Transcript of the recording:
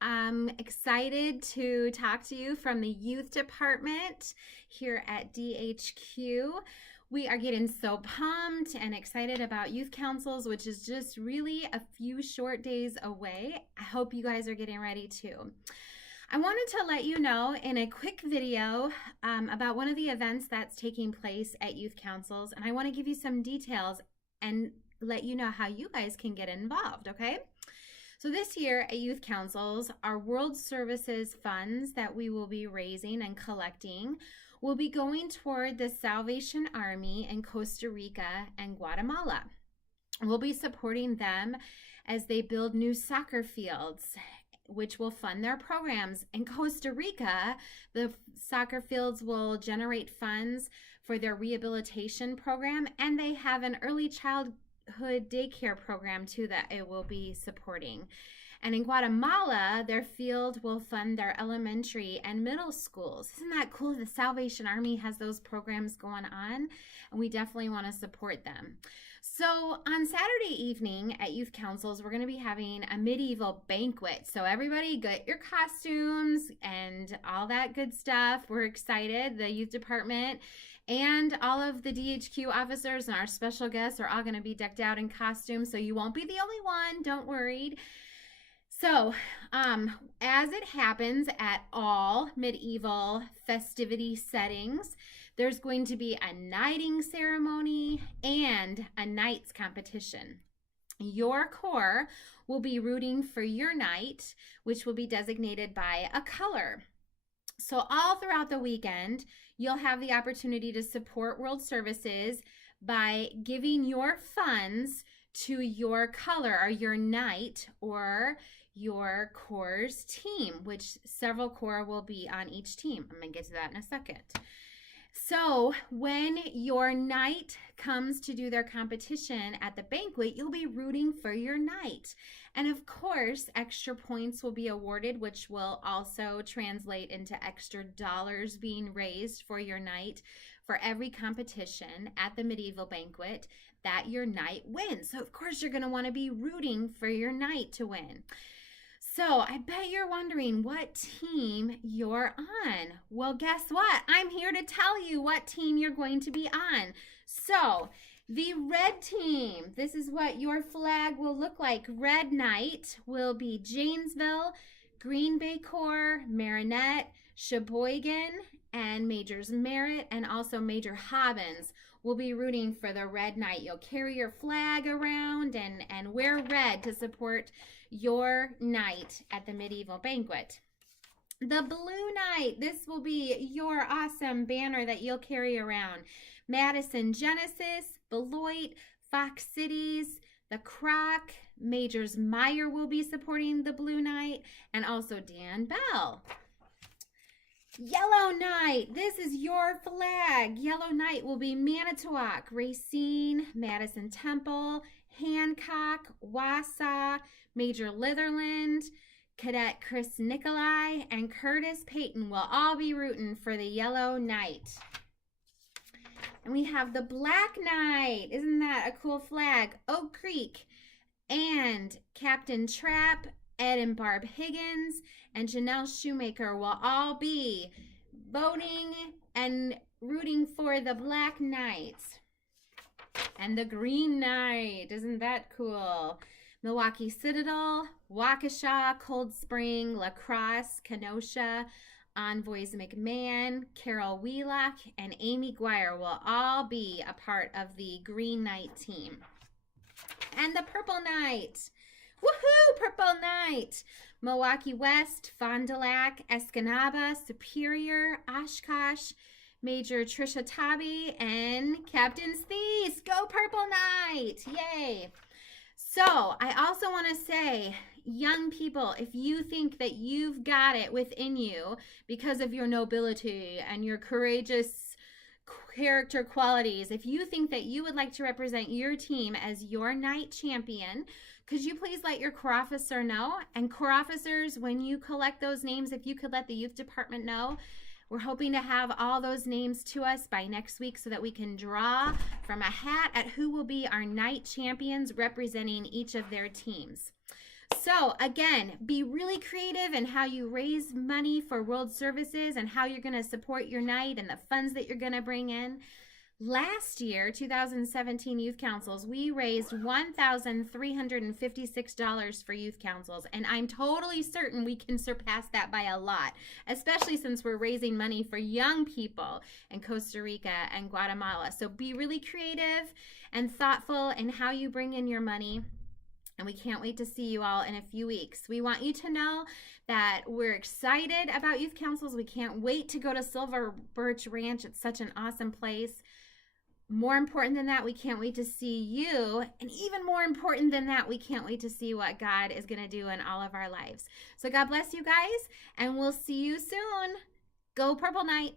I'm excited to talk to you from the youth department here at DHQ. We are getting so pumped and excited about youth councils, which is just really a few short days away. I hope you guys are getting ready too. I wanted to let you know in a quick video about one of the events that's taking place at youth councils, and I want to give you some details and let you know how you guys can get involved, okay? So this year at youth councils, our World Services funds that we will be raising and collecting will be going toward the Salvation Army in Costa Rica and Guatemala. We'll be supporting them as they build new soccer fields, which will fund their programs. In Costa Rica, the soccer fields will generate funds for their rehabilitation program, and they have an early childhood daycare program too that it will be supporting. And in Guatemala, their field will fund their elementary and middle schools. Isn't that cool? The Salvation Army has those programs going on, and we definitely want to support them. So on Saturday evening at youth councils, we're going to be having a medieval banquet. So everybody get your costumes and all that good stuff. We're excited. The youth department and all of the DHQ officers and our special guests are all going to be decked out in costumes. So you won't be the only one. Don't worry. So, as it happens at all medieval festivity settings, there's going to be a knighting ceremony and a knights competition. Your corps will be rooting for your knight, which will be designated by a color. So all throughout the weekend, you'll have the opportunity to support World Services by giving your funds to your color or your knight or your corps team, which several corps will be on each team. I'm going to get to that in a second. So when your knight comes to do their competition at the banquet, you'll be rooting for your knight. And of course, extra points will be awarded, which will also translate into extra dollars being raised for your knight for every competition at the medieval banquet that your knight wins. So of course, you're going to want to be rooting for your knight to win. So I bet you're wondering what team you're on. Well, guess what? I'm here to tell you what team you're going to be on. So the red team, this is what your flag will look like. Red Knight will be Janesville, Green Bay Corps, Marinette, Sheboygan, and Majors Merritt, and also Major Hobbins will be rooting for the Red Knight. You'll carry your flag around and wear red to support your knight at the medieval banquet. The Blue Knight, this will be your awesome banner that you'll carry around. Madison Genesis, Beloit, Fox Cities, the Croc, Majors Meyer will be supporting the Blue Knight, and also Dan Bell. Yellow Knight, this is your flag. Yellow Knight will be Manitowoc, Racine, Madison Temple, Hancock, Wausau, Major Litherland, Cadet Chris Nicolai, and Curtis Payton will all be rooting for the Yellow Knight. And we have the Black Knight. Isn't that a cool flag? Oak Creek and Captain Trapp, Ed and Barb Higgins, and Janelle Shoemaker will all be voting and rooting for the Black Knights. And the Green Knight, isn't that cool? Milwaukee Citadel, Waukesha, Cold Spring, La Crosse, Kenosha, Envoys McMahon, Carol Wheelock, and Amy Guire will all be a part of the Green Knight team. And the Purple Knight, woohoo, Purple Knight! Milwaukee West, Fond du Lac, Escanaba, Superior, Oshkosh, Major Trisha Tobby, and Captain Thies. Go Purple Knight! Yay! So I also want to say, young people, if you think that you've got it within you because of your nobility and your courageous character qualities, if you think that you would like to represent your team as your knight champion, could you please let your corps officer know? And corps officers, when you collect those names, if you could let the youth department know. We're hoping to have all those names to us by next week so that we can draw from a hat at who will be our knight champions representing each of their teams. So again, be really creative in how you raise money for World Services and how you're going to support your night and the funds that you're going to bring in. Last year, 2017 Youth Councils, we raised $1,356 for youth councils, and I'm totally certain we can surpass that by a lot, especially since we're raising money for young people in Costa Rica and Guatemala. So be really creative and thoughtful in how you bring in your money. And we can't wait to see you all in a few weeks. We want you to know that we're excited about youth councils. We can't wait to go to Silver Birch Ranch. It's such an awesome place. More important than that, we can't wait to see you. And even more important than that, we can't wait to see what God is going to do in all of our lives. So God bless you guys, and we'll see you soon. Go Purple Knight.